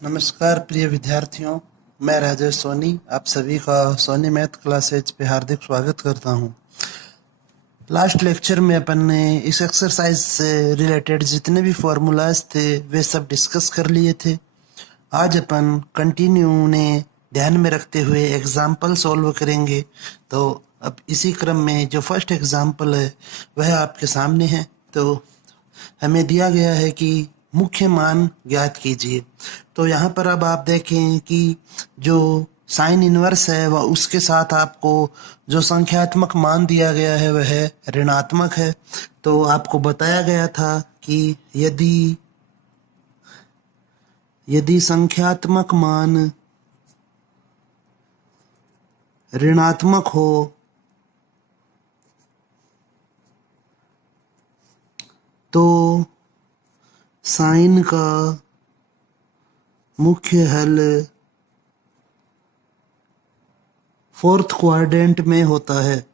नमस्कार प्रिय विद्यार्थियों, मैं राजेश सोनी आप सभी का सोनी मैथ क्लासेज पे हार्दिक स्वागत करता हूँ। लास्ट लेक्चर में अपन ने इस एक्सरसाइज से रिलेटेड जितने भी फॉर्मूलाज थे वे सब डिस्कस कर लिए थे। आज अपन कंटिन्यू उन्हें ध्यान में रखते हुए एग्जाम्पल सॉल्व करेंगे। तो अब इसी क्रम में जो फर्स्ट एग्जाम्पल है वह आपके सामने है। तो हमें दिया गया है कि मुख्य मान ज्ञात कीजिए। तो यहाँ पर अब आप देखें कि जो साइन इनवर्स है वह उसके साथ आपको जो संख्यात्मक मान दिया गया है वह ऋणात्मक है। तो आपको बताया गया था कि यदि यदि संख्यात्मक मान ऋणात्मक हो तो साइन का मुख्य हल फोर्थ क्वाड्रेंट में होता है।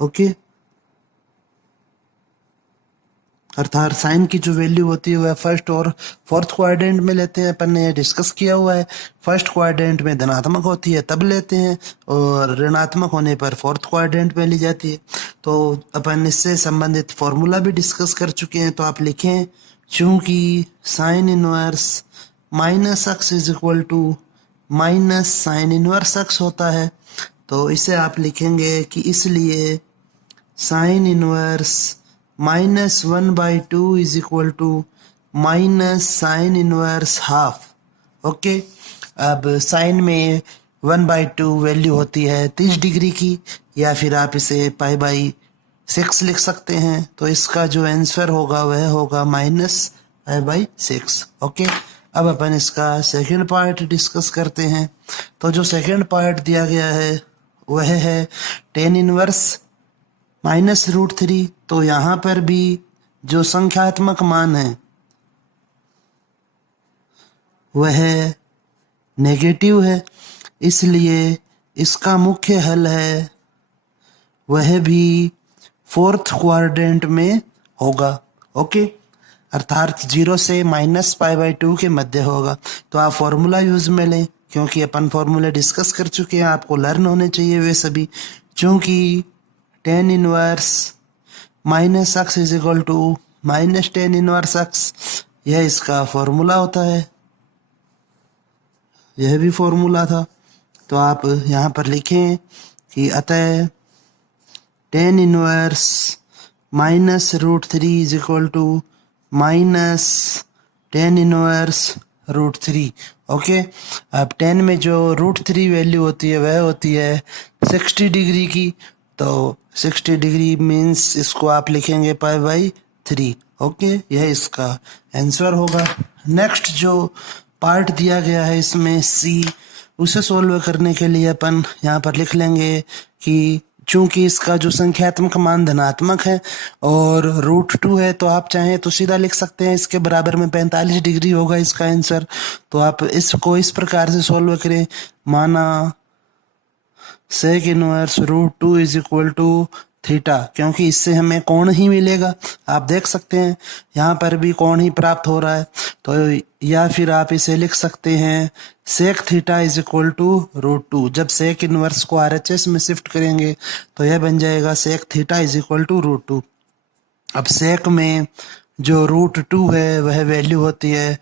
ओके, अर्थात साइन की जो वैल्यू होती है वह फर्स्ट और फोर्थ क्वाड्रेंट में लेते हैं। अपन ने डिस्कस किया हुआ है, फर्स्ट क्वाड्रेंट में धनात्मक होती है तब लेते हैं और ऋणात्मक होने पर फोर्थ क्वाड्रेंट में ली जाती है। तो अपन इससे संबंधित फॉर्मूला भी डिस्कस कर चुके हैं। तो आप लिखें, चूंकि sine inverse minus x is equal to minus sine inverse x होता है, तो इसे आप लिखेंगे कि इसलिए sine inverse minus 1/2 is equal to minus sine inverse half. Okay, अब साइन में 1/2 वैल्यू होती है 30 डिग्री की, या फिर आप इसे पाई/6 लिख सकते हैं। तो इसका जो आंसर होगा वह होगा -पाई/6। ओके, अब अपन इसका सेकंड पार्ट डिस्कस करते हैं। तो जो सेकंड पार्ट दिया गया है वह है टेन इनवर्स -√3। तो यहाँ पर भी जो संख्यात्मक मान है वह नेगेटिव है, इसलिए इसका मुख्य हल है वह भी फोर्थ क्वाड्रेंट में होगा। ओके, अर्थात 0 से -पाई/2 के मध्य होगा। तो आप फॉर्मूला यूज में लें, क्योंकि अपन फॉर्मूले डिस्कस कर चुके हैं, आपको लर्न होने चाहिए वे सभी। चूंकि tan inverse minus x is equal to minus tan inverse x, यह इसका फॉर्मूला होता है, यह भी फॉर्मूला था। तो आप यहाँ पर लिखें कि अतः tan inverse -√3 is equal to minus tan inverse √3। Okay, अब 10 में जो √3 वैल्यू होती है वह होती है 60 डिग्री की। तो 60 डिग्री मीन्स इसको आप लिखेंगे पाई/3। ओके, यह इसका आंसर होगा। नेक्स्ट जो पार्ट दिया गया है इसमें सी, उसे सोल्व करने के लिए अपन यहाँ पर लिख लेंगे कि चूंकि इसका जो संख्यात्मक मान धनात्मक है और √2 है, तो आप चाहें तो सीधा लिख सकते हैं इसके बराबर में 45 डिग्री होगा इसका आंसर। तो आप इसको इस प्रकार से सोल्व करें, माना sec inverse √2 is equal to theta, क्योंकि इससे हमें कोण ही मिलेगा। आप देख सकते हैं यहाँ पर भी कोण ही प्राप्त हो रहा है। तो या फिर आप इसे लिख सकते हैं sec theta is equal to √2। जब सेक इनवर्स को RHS में शिफ्ट करेंगे तो यह बन जाएगा sec theta is equal to √2। अब सेक में जो √2 है वह वैल्यू होती है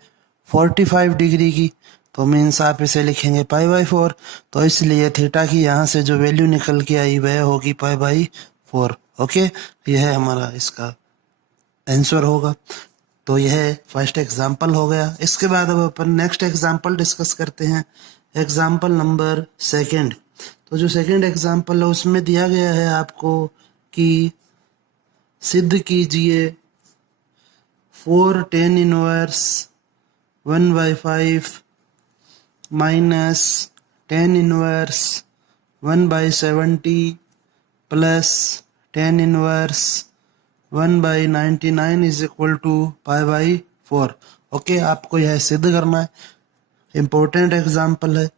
45 डिग्री की, तो मीन्स आप इसे लिखेंगे पाई/4। तो इसलिए थीटा की यहाँ से जो वैल्यू निकल के आई वह होगी पाई/4। ओके, यह हमारा इसका आंसर होगा। तो यह फर्स्ट एग्जाम्पल हो गया। इसके बाद अब अपन नेक्स्ट एग्जाम्पल डिस्कस करते हैं, एग्जाम्पल नंबर सेकंड। तो जो सेकंड एग्जाम्पल है उसमें दिया गया है आपको कि सिद्ध कीजिए 4 tan inverse 1/5 minus tan inverse 1/70 plus tan inverse 1/99 is equal to pi. Okay, आपको यह सिद्ध करना है, इम्पोर्टेंट एग्जाम्पल है।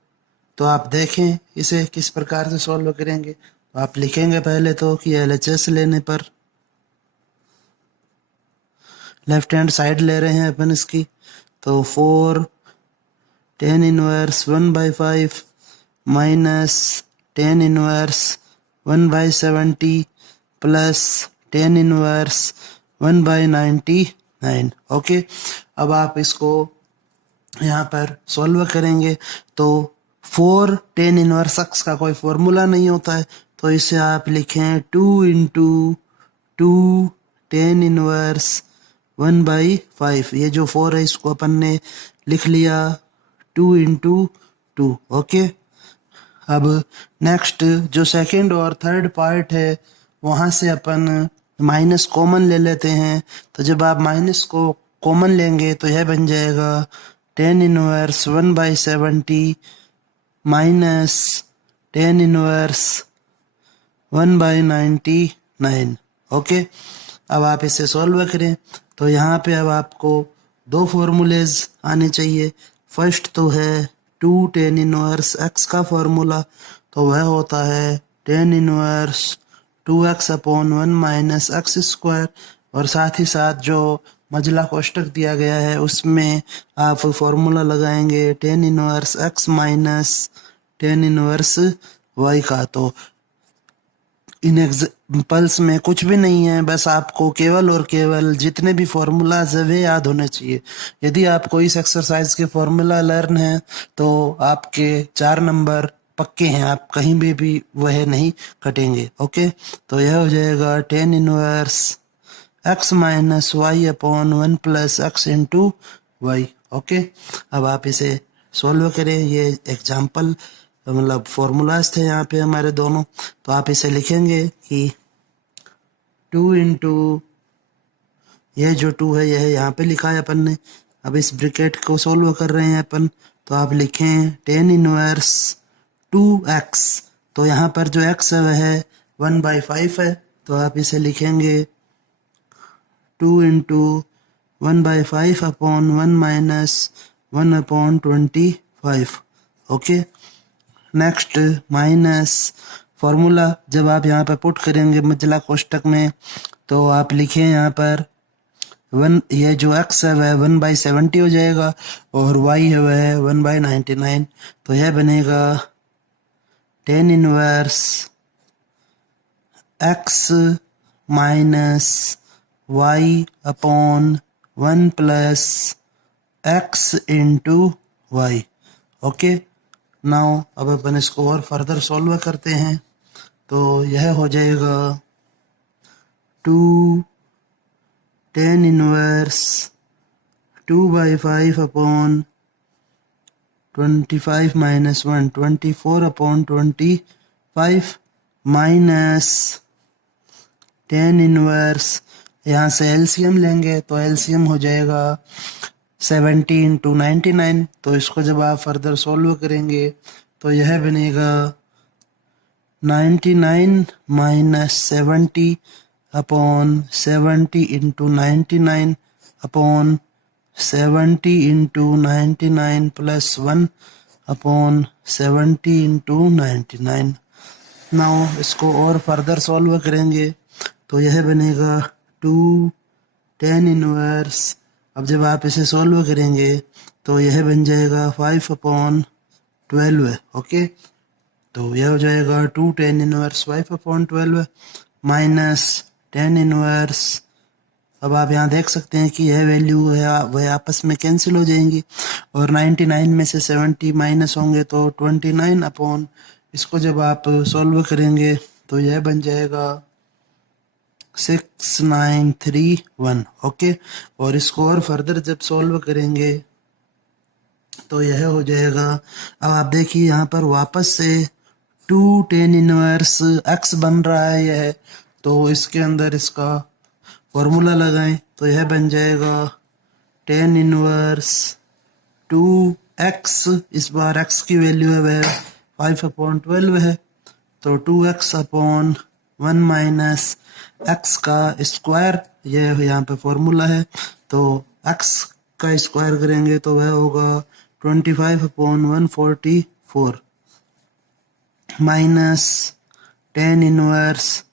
तो आप देखें इसे किस प्रकार से सॉल्व करेंगे। तो आप लिखेंगे पहले तो कि LHS लेने पर लेफ्ट हैंड साइड ले रहे हैं अपन इसकी, तो 4 tan inverse 1/5 minus tan inverse 1/70 plus tan inverse 1/99। Okay, अब आप इसको यहाँ पर सॉल्व करेंगे तो 4 tan इनवर्स x का कोई फॉर्मूला नहीं होता है, तो इसे आप लिखें 2 इंटू 2 tan इनवर्स 1/5। ये जो 4 है इसको अपन ने लिख लिया 2 इंटू 2। ओके, अब नेक्स्ट जो सेकंड और थर्ड पार्ट है वहाँ से अपन माइनस कॉमन ले लेते हैं। तो जब आप माइनस को कॉमन लेंगे तो यह बन जाएगा tan inverse 1/70 minus tan inverse 1/99। Okay, अब आप इसे सॉल्व करें तो यहाँ पे अब आपको दो फॉर्मूलेज आने चाहिए। फर्स्ट तो है 2 tan इनवर्स x का फॉर्मूला, तो वह होता है tan inverse 2x upon 1 minus x square, और साथ ही साथ जो मजला कोष्टक दिया गया है उसमें आप फॉर्मूला लगाएंगे tan inverse x minus tan inverse y का। तो इन एग्जाम्पल्स में कुछ भी नहीं है, बस आपको केवल और केवल जितने भी फॉर्मूलाज है वे याद होने चाहिए। यदि आपको इस एक्सरसाइज के फॉर्मूला लर्न है तो आपके 4 नंबर पक्के हैं, आप कहीं भी वह नहीं कटेंगे। ओके, तो यह हो जाएगा tan inverse x minus y upon 1 plus x into y. Okay, अब आप इसे सॉल्व करें। ये एग्जाम्पल मतलब फॉर्मूलाज थे यहाँ पे हमारे दोनों, तो आप इसे लिखेंगे कि 2 इंटू ये जो 2 है यह यहाँ पे लिखा है अपन ने। अब इस ब्रैकेट को सॉल्व कर रहे हैं अपन, तो आप लिखें tan इनवर्स 2x। तो यहाँ पर जो x है वह 1/5 है, तो आप इसे लिखेंगे 2 into 1/5 upon 1 minus 1/25। Okay, next minus formula जब आप यहाँ पर पुट करेंगे मजला कोष्टक में तो आप लिखें यहाँ पर 1, ये जो x है वह 1/70 हो जाएगा और y है वह 1/99। तो यह बनेगा tan inverse x minus y upon 1 plus x into y. Okay, now अब अपन इसको और फर्दर सॉल्व करते हैं, तो यह हो जाएगा 2 tan inverse 2/5 upon 25 minus 1 24 upon 25 minus tan inverse, यहाँ से एलसीएम लेंगे तो एलसीएम हो जाएगा 70 इंटू 99। तो इसको जब आप फर्दर सॉल्व करेंगे तो यह बनेगा 99 minus 70 upon 70 into 99 upon 70 into 99 plus 1 upon 70 into 99। Now इसको और फर्दर सॉल्व करेंगे तो यह बनेगा 2 tan इनवर्स। अब जब आप इसे सॉल्व करेंगे तो यह बन जाएगा 5 अपॉन 12। ओके, तो यह हो जाएगा 2 tan inverse 5 upon 12 minus tan inverse. अब आप यहाँ देख सकते हैं कि यह वैल्यू है वह आपस में कैंसिल हो जाएंगी और 99 में से 70 माइनस होंगे तो 29 अपॉन, इसको जब आप सॉल्व करेंगे तो यह बन जाएगा 6931। ओके, और इसको और फर्दर जब सॉल्व करेंगे तो यह हो जाएगा। अब आप देखिए यहाँ पर वापस से 2 tan इनवर्स x बन रहा है यह, तो इसके अंदर इसका फॉर्मूला लगाएं तो यह बन जाएगा tan इनवर्स 2x, इस बार x की वैल्यू है वह 5 अपॉन 12 है, तो 2x अपॉन 1 माइनस x का स्क्वायर, यह यहाँ पे फॉर्मूला है, तो x का स्क्वायर करेंगे तो वह होगा 25 अपॉन 144 माइनस tan इनवर्स।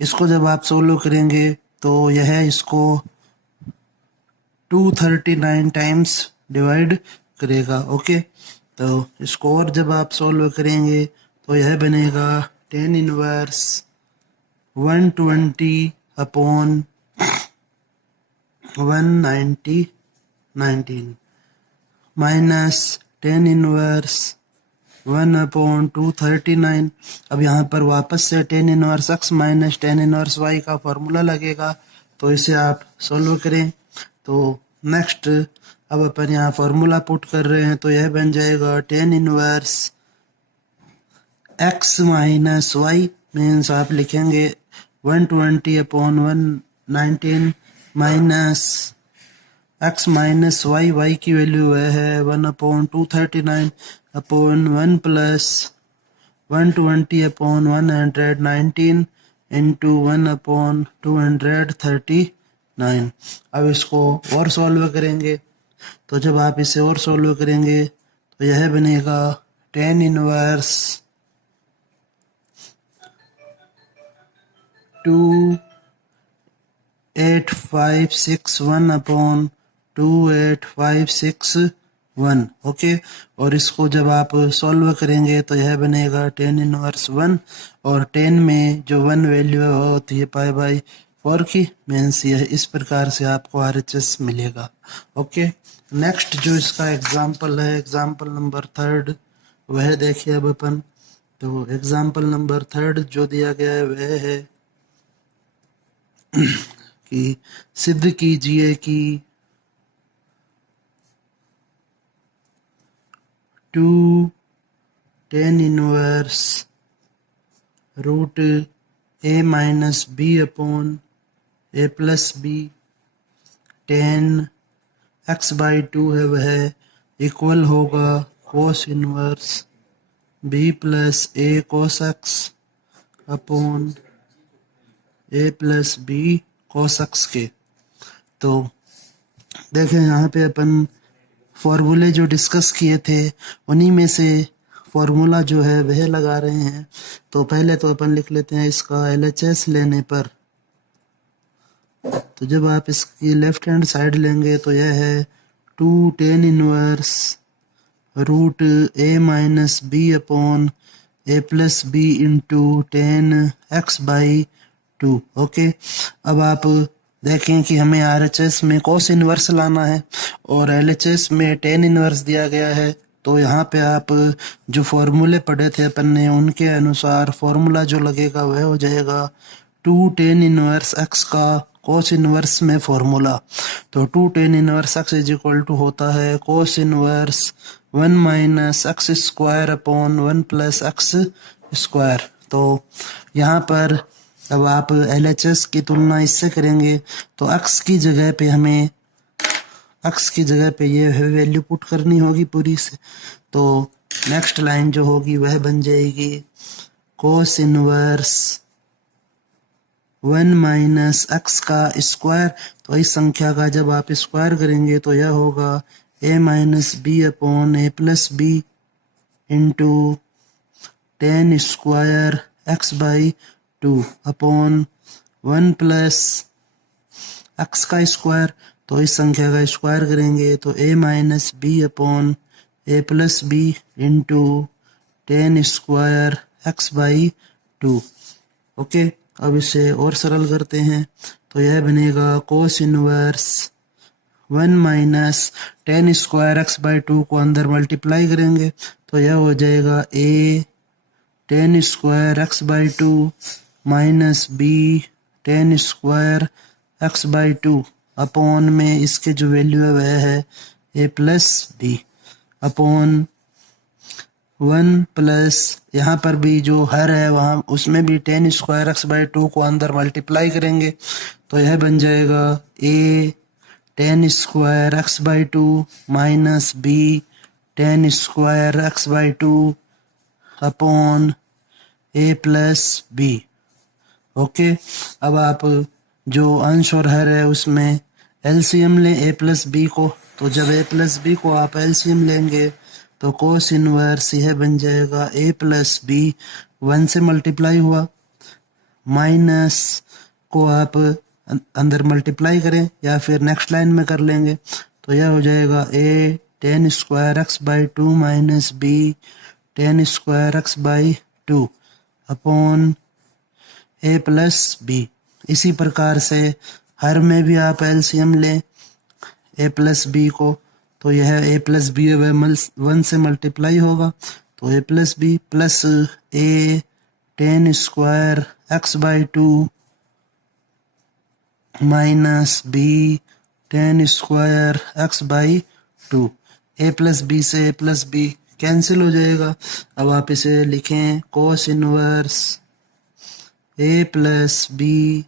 इसको जब आप सोल्व करेंगे तो यह इसको 239 टाइम्स डिवाइड करेगा। ओके, तो इसको और जब आप सॉल्व करेंगे तो यह बनेगा tan inverse 120 upon 119 minus tan inverse 1/239। अब यहाँ पर वापस से tan inverse x minus tan inverse y का फॉर्मूला लगेगा, तो इसे आप सॉल्व करें। तो नेक्स्ट अब अपन यहाँ फॉर्मूला पुट कर रहे हैं, तो यह बन जाएगा tan inverse x minus y means आप लिखेंगे 120 upon 119 minus x minus y, y की वैल्यू वह है 1/239 अपॉन 1 प्लस 120 अपॉन 119 इंटू 1/239। अब इसको और सॉल्व करेंगे, तो जब आप इसे और सॉल्व करेंगे तो यह बनेगा टेन इनवर्स 2851 अपॉन 2851। ओके, और इसको जब आप सॉल्व करेंगे तो यह बनेगा टेन इनवर्स 1, और 10 में जो 1 वैल्यू है वो होती है पाई बाई 4 की, मीन्स यह इस प्रकार से आपको RHS मिलेगा। ओके, नेक्स्ट जो इसका एग्जाम्पल है, एग्जाम्पल नंबर 3 वह देखिए अब अपन। तो एग्जाम्पल नंबर 3 जो दिया गया है वह है कि सिद्ध कीजिए कि 2 tan inverse root a minus b upon a plus b tan x by 2 है वह इक्वल होगा cos inverse b plus a cos x upon a plus b cos x के। तो देखें यहाँ पे अपन फॉर्मूले जो डिस्कस किए थे उन्हीं में से फॉर्मूला जो है वह लगा रहे हैं। तो पहले तो अपन लिख लेते हैं इसका LHS लेने पर, तो जब आप इसकी लेफ्ट हैंड साइड लेंगे तो यह है 2 tan inverse root a minus b upon a plus b into tan x by 2। Okay, अब आप देखें कि हमें RHS में कोस इनवर्स लाना है और LHS में टेन इनवर्स दिया गया है। तो यहाँ पे आप जो फॉर्मूले पढ़े थे अपन ने उनके अनुसार फॉर्मूला जो लगेगा वह हो जाएगा 2 टेन इनवर्स एक्स का कोस इनवर्स में फॉर्मूला। तो 2 tan inverse x is equal to होता है cos inverse 1 minus x square upon 1 plus x square. तो यहाँ पर अब आप LHS की तुलना इससे करेंगे तो x की जगह पे हमें ये वैल्यू पुट करनी होगी पूरी से। तो नेक्स्ट लाइन जो होगी वह बन जाएगी कोस इनवर्स 1 माइनस एक्स का स्क्वायर। तो इस संख्या का जब आप स्क्वायर करेंगे तो यह होगा a minus b upon a plus b into tan square x by 2 upon 1 plus x का स्क्वायर। तो इस संख्या का स्क्वायर करेंगे तो a minus b upon a plus b into tan square x by 2। Okay, अब इसे और सरल करते हैं तो यह बनेगा cos inverse 1 minus tan square x by 2 को अंदर मल्टीप्लाई करेंगे तो यह हो जाएगा a tan square x by 2 minus b tan square x by 2 upon में इसके जो वैल्यू है वह है a plus b upon 1 plus यहाँ पर भी जो हर है वहाँ उसमें भी टेन स्क्वायर एक्स बाई 2 को अंदर मल्टीप्लाई करेंगे तो यह बन जाएगा a tan square x by 2 minus b tan square x by 2 upon a plus b. Okay, अब आप जो अंश और हर है उसमें LCM लें ए प्लस बी को। तो जब ए प्लस बी को आप LCM लेंगे तो कोस इनवर्स यह बन जाएगा ए प्लस बी 1 से मल्टीप्लाई हुआ, माइनस को आप अंदर मल्टीप्लाई करें या फिर नेक्स्ट लाइन में कर लेंगे तो यह हो जाएगा a tan square x by two minus b tan square x by two upon a plus b। इसी प्रकार से हर में भी आप एलसीएम लें a प्लस बी को, तो यह a प्लस बी वन से मल्टीप्लाई होगा, तो a plus b plus a tan square x by two minus b tan square x by two. a plus b से a प्लस बी कैंसिल हो जाएगा। अब आप इसे लिखें cos inverse a plus b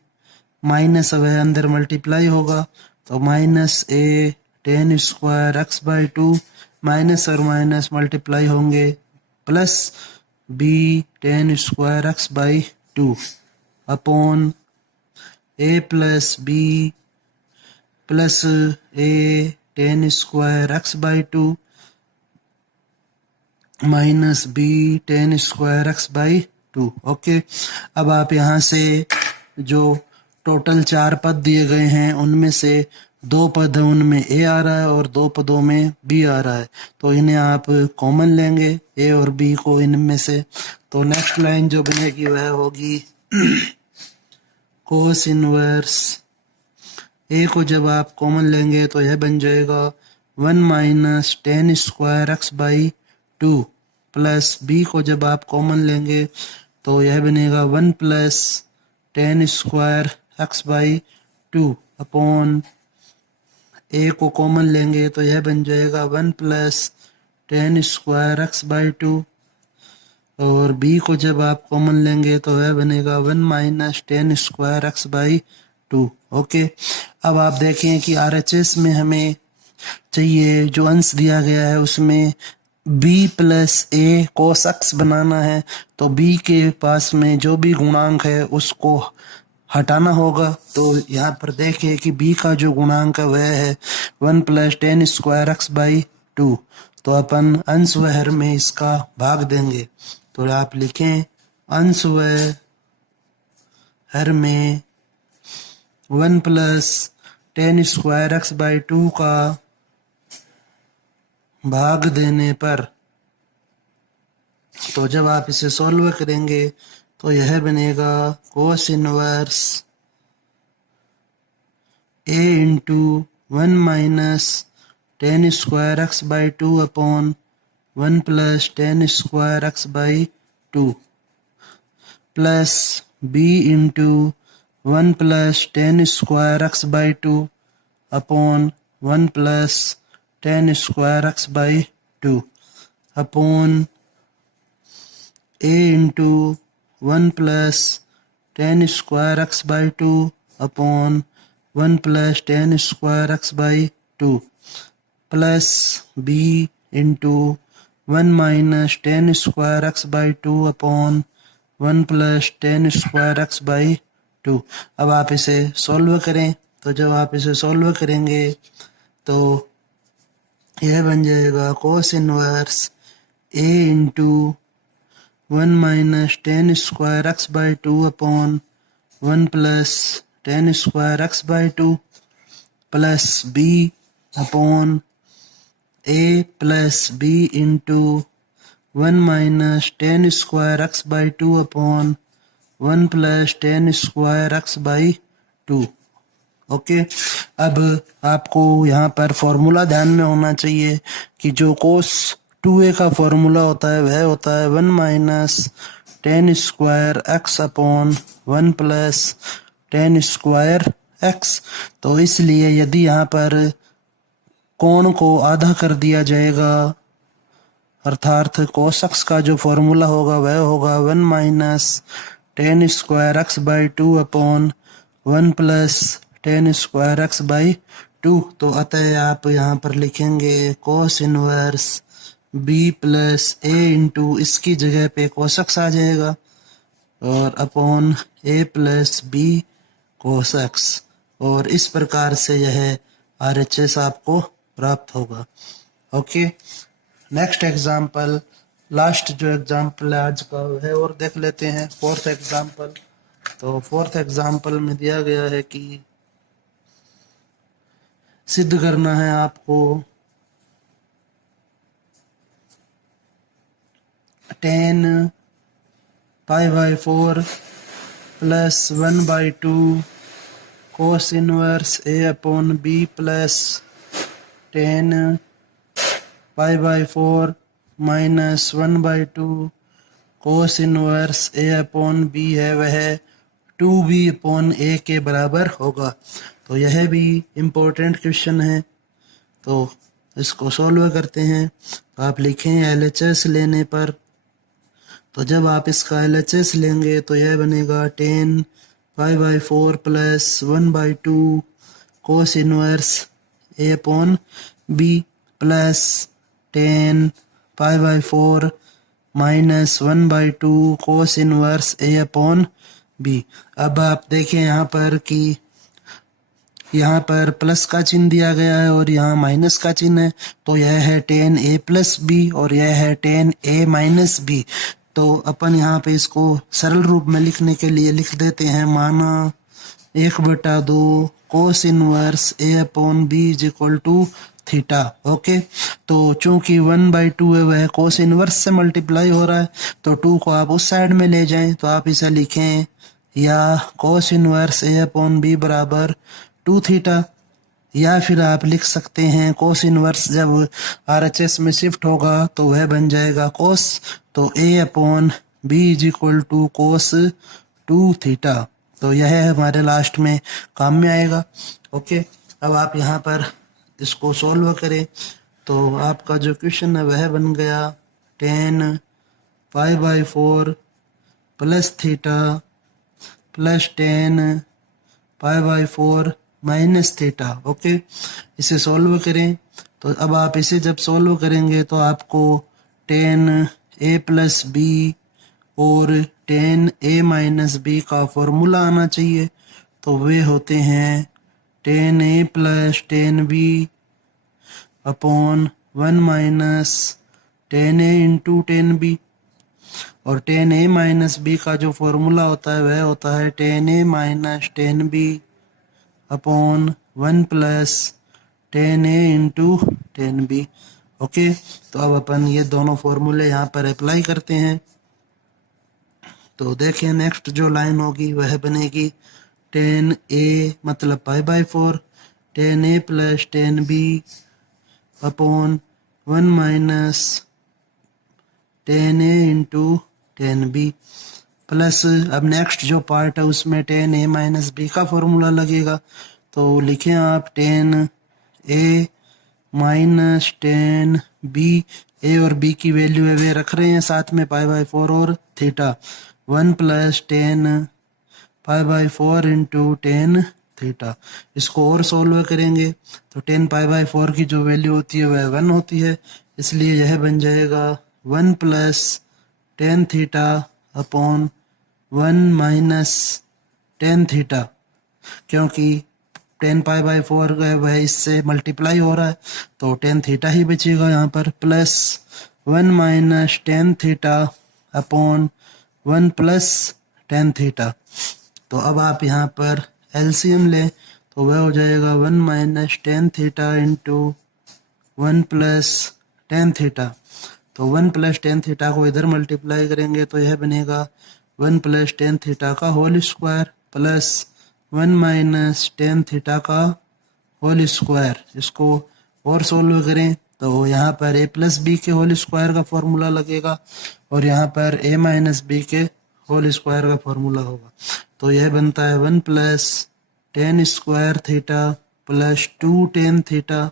minus अब अंदर मल्टीप्लाई होगा, तो minus a tan square x by two minus और माइनस मल्टीप्लाई होंगे plus b tan square x by two upon a plus b plus a tan square x by two minus b tan square x by two. Okay, अब आप यहाँ से जो total 4 पद दिए गए हैं उनमें से 2 पद हैं उनमें a आ रहा है और 2 पदों में b आ रहा है, तो इन्हें आप कॉमन लेंगे a और b को इनमें से। तो नेक्स्ट लाइन जो बनेगी वह होगी कोस इनवर्स a को जब आप कॉमन लेंगे तो यह बन जाएगा 1 minus tan square x by two plus b को जब आप कॉमन लेंगे तो यह बनेगा 1 plus tan square x by two upon a को कॉमन लेंगे तो यह बन जाएगा 1 plus tan square x by to और b को जब आप कॉमन लेंगे तो यह बनेगा 1 minus tan square x by two. Okay, अब आप देखें कि RHS में हमें चाहिए जो अंश दिया गया है उसमें b plus a cos x बनाना है, तो b के पास में जो भी गुणांक है उसको हटाना होगा। तो यहाँ पर देखें कि b का जो गुणांक है वह है 1 plus tan square x by to, तो अपन अंश व हर में इसका भाग देंगे। तो आप लिखें अंश व हर में 1 plus tan square x by to का भाग देने पर, तो जब आप इसे सॉल्व करेंगे तो यह बनेगा cos inverse a into 1 minus tan square x by two upon 1 plus tan square x by two plus b into 1 plus tan square x by two upon 1 plus tan square x by two upon a into 1 plus tan square x by two upon 1 plus tan square x by two plus b into 1 minus tan square x by two upon 1 plus tan square x by to. अब आप इसे solve करें, तो जब आप इसे solve करेंगे तो यह बन जाएगा कोस inverse a into 1 minus tan square x by two upon 1 plus tan square x by two plus b upon a plus b into 1 minus tan square x by two upon 1 plus tan square x by two. Okay, अब आपको यहाँ पर formula ध्यान में होना चाहिए कि जो कोस 2a का फॉर्मूला होता है वह होता है 1 minus tan square x upon 1 plus tan square x. तो इसलिए यदि यहाँ पर कोण को आधा कर दिया जाएगा अर्थात कोस एक्स का जो फॉर्मूला होगा वह होगा 1 minus tan square x by two upon 1 plus tan square x by to. तो अतः आप यहाँ पर लिखेंगे cos inverse b plus a into इसकी जगह पे कोस एक्स आ जाएगा और upon a plus b cos x, और इस प्रकार से यह RHS आपको प्राप्त होगा। ओके, नेक्स्ट एग्जाम्पल, लास्ट जो एग्जाम्पल है आज का है और देख लेते हैं फोर्थ एग्जाम्पल। तो फोर्थ एग्जाम्पल में दिया गया है कि सिद्ध करना है आपको। Tan pi by 4 plus 1/2 cos inverse a upon b plus 10 pi by 4 minus 1/2 cos inverse a upon b है वह 2b अपॉन ए के बराबर होगा। तो यह भी इम्पोर्टेंट क्वेश्चन है, तो इसको सॉल्व करते हैं। तो आप लिखें LHS लेने पर, तो जब आप इसका LHS लेंगे तो यह बनेगा 10 pi by 4 plus 1/2 cos inverse a upon b plus 10 pi by 4 minus 1/2 cos inverse a upon b. अब आप देखें यहाँ पर कि यहाँ पर प्लस का चिन्ह दिया गया है और यहाँ माइनस का चिन्ह है, तो यह है 10a प्लस बी और यह है 10a माइनस बी। तो अपन यहाँ पे इसको सरल रूप में लिखने के लिए लिख देते हैं, माना 1/2 cos inverse a upon b is equal to theta. Okay, तो चूंकि 1/2 है वह कोस इनवर्स से मल्टीप्लाई हो रहा है, तो 2 को आप उस साइड में ले जाएं, तो आप इसे लिखें या cos inverse a upon b बराबर 2 थीटा, या फिर आप लिख सकते हैं कोस इनवर्स जब RHS में शिफ्ट होगा तो वह बन जाएगा कोस, तो a upon b is equal to cos 2 theta. तो यह हमारे लास्ट में काम में आएगा। ओके, अब आप यहाँ पर इसको सॉल्व करें तो आपका जो क्वेश्चन है वह बन गया 10 pi by 4 plus theta plus 10 pi by 4 minus theta. Okay, इसे सॉल्व करें, तो अब आप इसे जब सॉल्व करेंगे तो आपको 10a प्लस बी और 10a माइनस बी का फॉर्मूला आना चाहिए। तो वे होते हैं 10a plus 10b upon 1 minus 10a into 10b, और 10a माइनस बी का जो फॉर्मूला होता है वह होता है 10a minus 10b upon 1 plus 10a into 10b। Okay, तो अब अपन ये दोनों फॉर्मूले यहाँ पर अप्लाई करते हैं। तो देखिए नेक्स्ट जो लाइन होगी वह बनेगी 10a मतलब पाई by 4 10a plus 10b upon 1 minus 10a into 10b plus, अब नेक्स्ट जो पार्ट है उसमें 10a माइनस बी का फॉर्मूला लगेगा। तो लिखें आप 10a माइनस 10b, ए और बी की वैल्यू है वे रख रहे हैं साथ में पाई बाई 4 और theta, 1 plus 10 pi by 4 into 10 theta. इसको और सॉल्व करेंगे तो 10 पाई बाई 4 की जो वैल्यू होती है वह 1 होती है, इसलिए यह बन जाएगा 1 plus 10 theta upon 1 minus 10 theta, क्योंकि 10 पाई बाई 4 वह इससे मल्टीप्लाई हो रहा है तो 10 थीटा ही बचेगा यहाँ पर, plus 1 minus 10 theta upon 1 plus 10 theta. तो अब आप यहाँ पर एलसीएम लें तो वह हो जाएगा 1 minus 10 theta into 1 plus 10 theta. तो 1 प्लस 10 थीटा को इधर मल्टीप्लाई करेंगे तो यह बनेगा 1 प्लस 10 थीटा का whole square plus 1 minus 10 theta का होल स्क्वायर। इसको और सोल्व करें तो यहाँ पर a प्लस बी के होल स्क्वायर का फॉर्मूला लगेगा और यहाँ पर a माइनस बी के होल स्क्वायर का फॉर्मूला होगा। तो यह बनता है 1 plus 10 square theta plus 2 10 theta,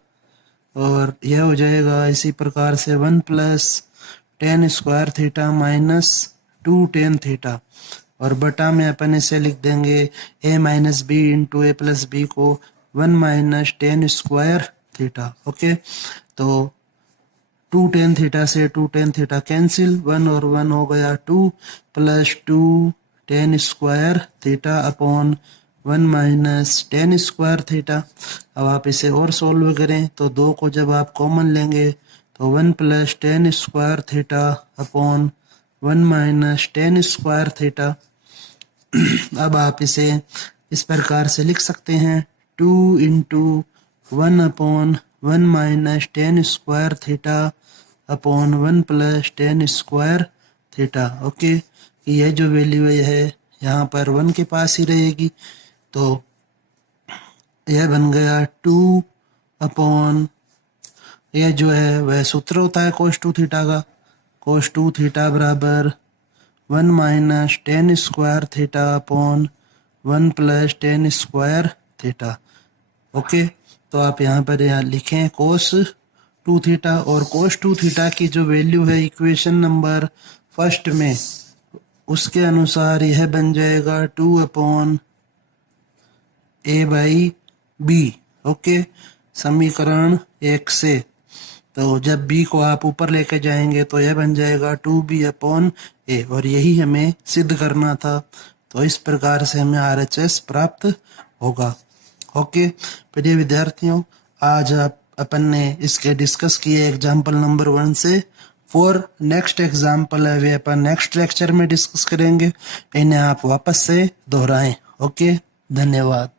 और यह हो जाएगा इसी प्रकार से 1 plus 10 square theta minus 2 10 theta, और बटा में अपन इसे लिख देंगे a minus b into a plus b को 1 माइनस 10 स्क्वायर थीटा। ओके, तो 2 10 थीटा से 2 10 थीटा कैंसिल, 1 और 1 हो गया 2 plus 2 10 square theta upon 1 minus 10 square theta. अब आप इसे और सोल्व करें तो 2 को जब आप कॉमन लेंगे तो 1 plus 10 square theta upon 1 minus 10 square theta. अब आप इसे इस प्रकार से लिख सकते हैं 2 into 1/1 minus tan square theta upon 1 plus ten square theta. Okay, यह जो वैल्यू है यहाँ पर 1 के पास ही रहेगी, तो यह बन गया 2/, यह जो है वह सूत्र होता है cos 2 थीटा का, cos 2 थीटा बराबर 1 minus tan square theta upon 1 plus ten square theta. Okay, तो आप यहाँ पर लिखें cos 2 थीटा, और cos 2 थीटा की जो वैल्यू है इक्वेशन नंबर फर्स्ट में, उसके अनुसार यह बन जाएगा 2/a/b। ओके, समीकरण 1 से। तो जब b को आप ऊपर लेके जाएंगे तो यह बन जाएगा 2b/a, और यही हमें सिद्ध करना था। तो इस प्रकार से हमें RHS प्राप्त होगा। ओके, प्रिय विद्यार्थियों, आज अपन ने इसके डिस्कस किए एग्जाम्पल नंबर 1 से 4। नेक्स्ट एग्जाम्पल है वे अपन नेक्स्ट लेक्चर में डिस्कस करेंगे, इन्हें आप वापस से दोहराएं। ओके, धन्यवाद।